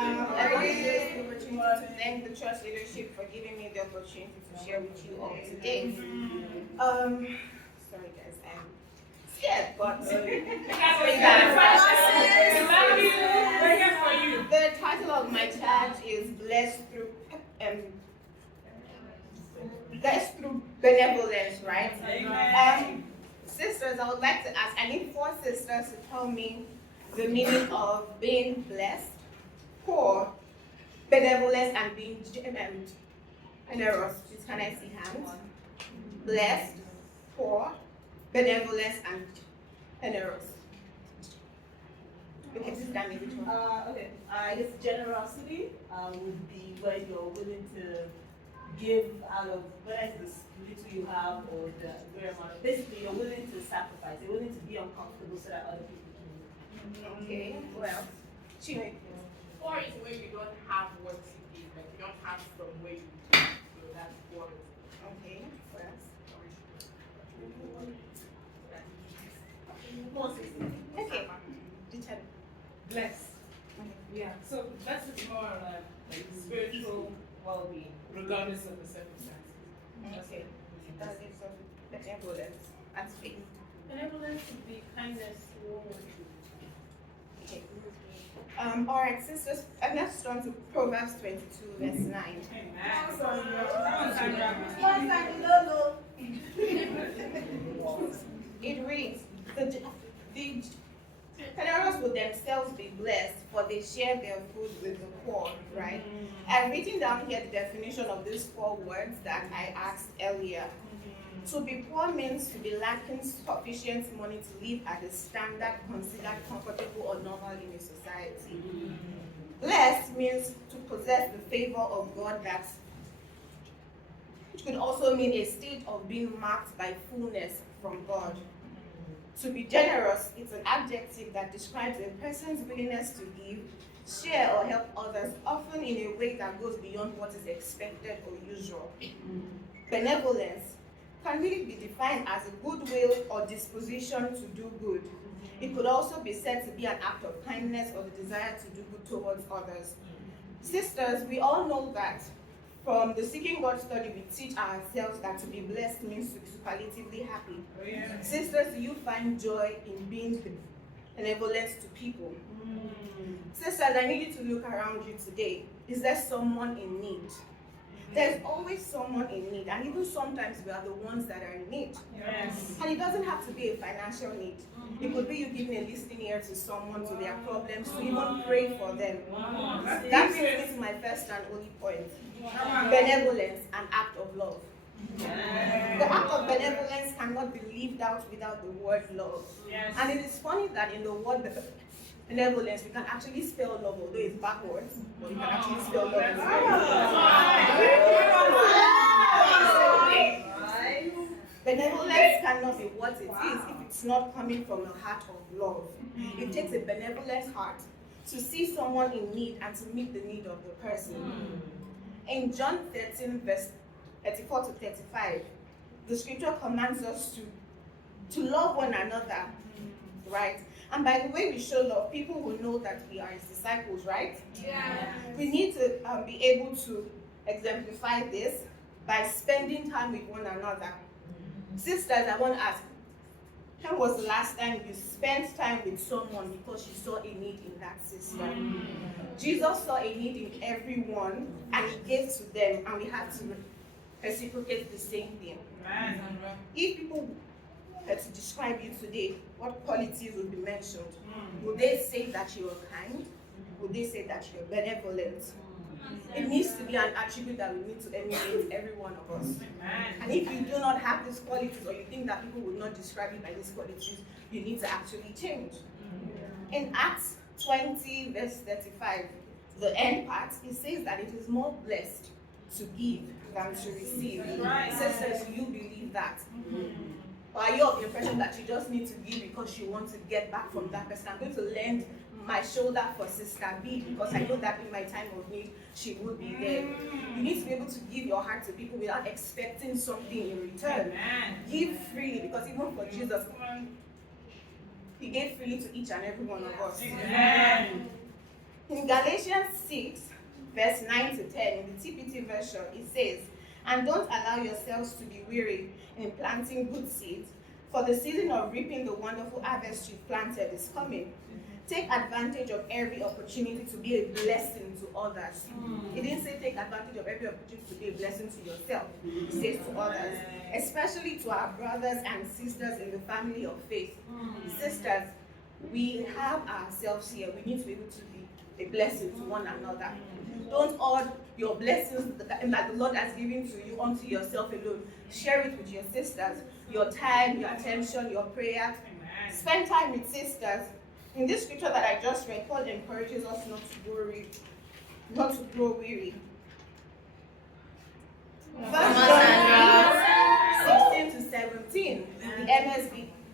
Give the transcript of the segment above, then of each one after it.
I want to use the opportunity to thank the church leadership for giving me the opportunity to share with you all today. Sorry guys, I'm scared, but the title of my charge is Blessed through Benevolence, right? Sisters, I would like to ask, I need 4 sisters to tell me the meaning of being blessed, poor, benevolence, and being generous. Please, can I see hands? Blessed, poor, benevolence, and generous. Okay, this is Danny. Which one? Okay, I guess generosity would be when you're willing to give out of whether it's the little you have or the very amount. Basically, you're willing to sacrifice. You're willing to be uncomfortable so that other people can. Okay, well, Chinwe. Poor is when you don't have what to give, like you don't have from where you live. So that's poor. Okay, well. Okay. Bless. Yeah, so bless is more like spiritual well-being, regardless of the circumstances. Okay. That is of benevolence and faith. Benevolence would be kindness toward. Okay. All right, sisters, let's turn to Proverbs 22, verse 9. It reads, the generous will themselves be blessed, for they share their food with the poor, right? I've written down here the definition of these 4 words that I asked earlier. To be poor means to be lacking sufficient money to live at a standard considered comfortable or normal in a society. Blessed means to possess the favor of God, which could also mean a state of being marked by fullness from God. To be generous is an adjective that describes a person's willingness to give, share, or help others, often in a way that goes beyond what is expected or usual. Benevolence can really be defined as a goodwill or disposition to do good. It could also be said to be an act of kindness or the desire to do good towards others. Sisters, we all know that from the Seeking God study, we teach ourselves that to be blessed means to be superlatively happy. Oh, yeah. Sisters, do you find joy in being benevolent to people? Sisters, I need you to look around you today. Is there someone in need? There's always someone in need, and even sometimes we are the ones that are in need. Yes. And it doesn't have to be a financial need. It could be you giving a listening ear to someone, to their problems, to even pray for them. That brings me to my first and only point. Benevolence, an act of love. The act of benevolence cannot be lived out without the word love. Yes. And it is funny that in the word benevolence, we can actually spell love, although it's backwards, but we can actually spell love as well. Benevolence cannot be what it is if it's not coming from a heart of love. It takes a benevolent heart to see someone in need and to meet the need of the person. In John 13, verse 34 to 35, the scripture commands us to love one another, right? And by the way we show love, people will know that we are his disciples, right? Yeah. We need to be able to exemplify this by spending time with one another. Sisters, I want to ask, when was the last time you spent time with someone because you saw a need in that sister? Jesus saw a need in everyone and he gave to them, and we have to reciprocate the same thing. If people were to describe you today, what qualities would be mentioned? Would they say that you are kind? Would they say that you're benevolent? It needs to be an attribute that we need to emulate every one of us. And if you do not have these qualities, or you think that people would not describe you by these qualities, you need to actually change. In Acts 20, verse 35, the end part, it says that it is more blessed to give than to receive. Sisters, do you believe that? Or are you of the impression that you just need to give because you want to get back from that person? I'm going to lend my shoulder for Sister B because I know that in my time of need, she will be there. You need to be able to give your heart to people without expecting something in return. Give freely, because even for Jesus, he gave freely to each and every one of us. In Galatians 6, verse 9 to 10, in the TPT version, it says, "And don't allow yourselves to be weary in planting good seeds, for the season of reaping the wonderful harvest you've planted is coming. Take advantage of every opportunity to be a blessing to others." It didn't say take advantage of every opportunity to be a blessing to yourself. It says to others, especially to our brothers and sisters in the family of faith. Sisters, we have ourselves here. We need to be able to be a blessing to one another. Don't hoard your blessings that the Lord has given to you unto yourself alone. Share it with your sisters. Your time, your attention, your prayer. Spend time with sisters. In this scripture that I just read, Paul encourages us not to grow weary. First John 3, 16 to 17,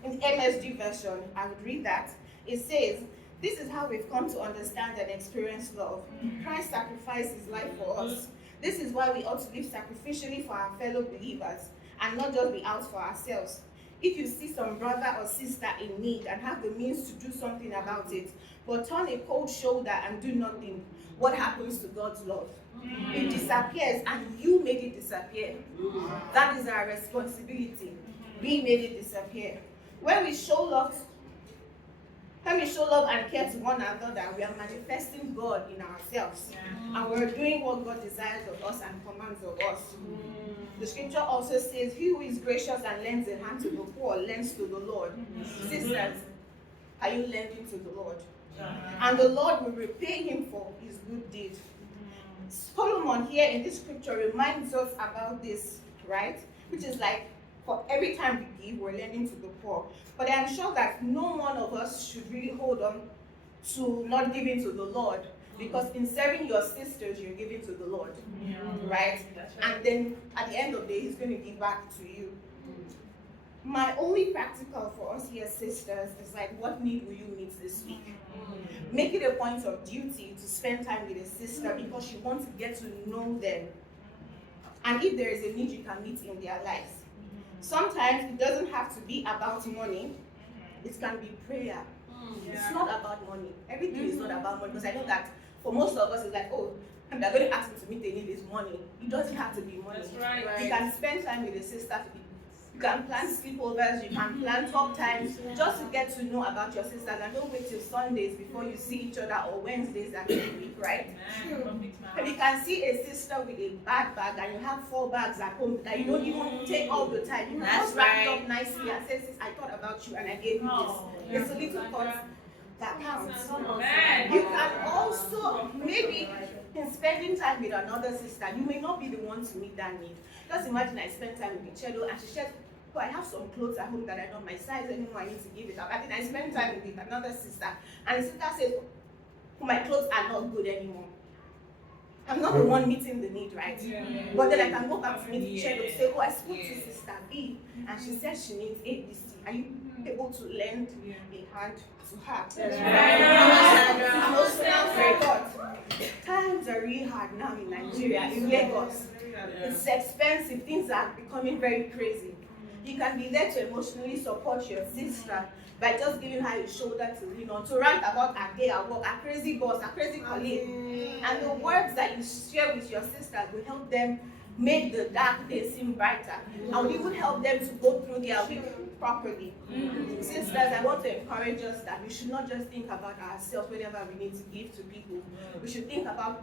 in the MSD version, I would read that. It says, "This is how we've come to understand and experience love. Christ sacrificed his life for us. This is why we ought to live sacrificially for our fellow believers and not just be out for ourselves. If you see some brother or sister in need and have the means to do something about it, but turn a cold shoulder and do nothing, what happens to God's love? It disappears, and you made it disappear. That is our responsibility. We made it disappear. When we show love and care to one another, we are manifesting God in ourselves. And we're doing what God desires of us and commands of us. The scripture also says, "He who is gracious and lends a hand to the poor lends to the Lord." Sisters, are you lending to the Lord? And the Lord will repay him for his good deed. Solomon here in this scripture reminds us about this, right? Which is like, for every time we give, we're lending to the poor. But I'm sure that no one of us should really hold on to not giving to the Lord, because in serving your sisters, you're giving to the Lord, right? And then at the end of the day, he's going to give back to you. My only practical for us here, sisters, is like, what need will you meet this week? Make it a point of duty to spend time with a sister because you want to get to know them. And if there is a need, you can meet in their lives. Sometimes it doesn't have to be about money. It can be prayer. It's not about money. Everything is not about money, because I know that for most of us, it's like, oh, they're going to ask me to meet, they need this money. It doesn't have to be money. That's right. You can spend time with a sister. You can plan sleepovers, you can plan talk times, just to get to know about your sisters, and don't wait till Sundays before you see each other, or Wednesdays at the week, right? And you can see a sister with a bag and you have 4 bags at home that you don't even take all the time. You can just wrap it up nicely and say, "Sis, I thought about you and I gave you this." It's a little thought that counts. You can also, maybe in spending time with another sister, you may not be the one to meet that need. Just imagine I spent time with Michelle and she said, "Oh, I have some clothes at home that are not my size anymore, I need to give it up." And then I spend time with another sister, and the sister says, "Oh, my clothes are not good anymore." I'm not the one meeting the need, right? But then I can go back to meet Michelle and say, "Oh, I spoke to Sister B, and she said she needs ABC. Are you able to lend a hand to her?" I'm also now very God. Times are really hard now in Nigeria, in Lagos. It's expensive, things are becoming very crazy. You can be there to emotionally support your sister by just giving her a shoulder to lean on, to rant about her day at work, her crazy boss, her crazy colleague. And the words that you share with your sister will help them make the dark days seem brighter. And will even help them to go through their week properly. Sisters, I want to encourage us that we should not just think about ourselves whenever we need to give to people. We should think about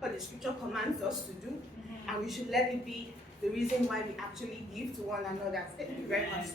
what the scripture commands us to do, and we should let it be the reason why we actually give to one another. Thank you very much.